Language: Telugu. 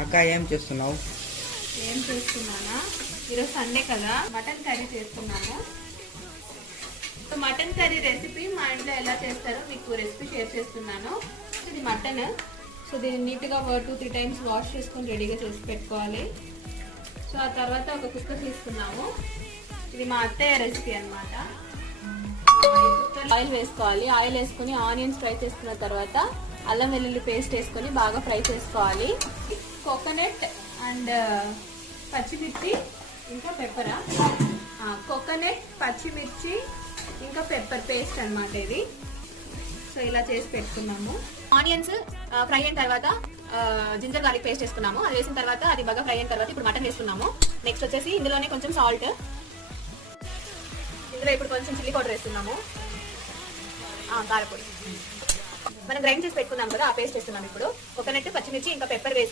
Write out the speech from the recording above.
అక్క ఏం చేస్తున్నావు? ఏం చేస్తున్నానా, ఈరోజు సండే కదా, మటన్ కర్రీ చేస్తున్నాను. సో మటన్ కర్రీ రెసిపీ మా ఇంట్లో ఎలా చేస్తారో మీకు రెసిపీ షేర్ చేస్తున్నాను. ఇది మటన్. సో దీన్ని నీట్గా 2-3 టైమ్స్ వాష్ చేసుకొని రెడీగా చేసి పెట్టుకోవాలి. సో ఆ తర్వాత ఒక కుక్కర్ తీసుకున్నాము. ఇది మా అత్తయ్య రెసిపీ అనమాట. ఆయిల్ వేసుకోవాలి. ఆయిల్ వేసుకొని ఆనియన్స్ ఫ్రై చేసుకున్న తర్వాత అల్లం వెల్లుల్లి పేస్ట్ వేసుకొని బాగా ఫ్రై చేసుకోవాలి. కోకోనట్ అండ్ పచ్చిమిర్చి ఇంకా పెప్పరా, కోకోనట్, పచ్చిమిర్చి ఇంకా పెప్పర్ పేస్ట్ అనమాట ఇది. సో ఇలా చేసి పెట్టుకున్నాము. ఆనియన్స్ ఫ్రై అయిన తర్వాత జింజర్ గార్లిక్ పేస్ట్ వేసుకున్నాము. అది వేసిన తర్వాత అది బాగా ఫ్రై అయిన తర్వాత ఇప్పుడు మటన్ వేసుకున్నాము. నెక్స్ట్ వచ్చేసి ఇందులోనే కొంచెం సాల్ట్, ఇందులో ఇప్పుడు కొంచెం చిల్లీ పౌడర్ వేస్తున్నాము, కారపొడి. మనం గ్రైండ్ చేసి పెట్టుకున్నాం కదా, ఆ పేస్ట్ వేస్తున్నాం ఇప్పుడు. కోకోనట్, పచ్చిమిర్చి ఇంకా పెప్పర్ వేసి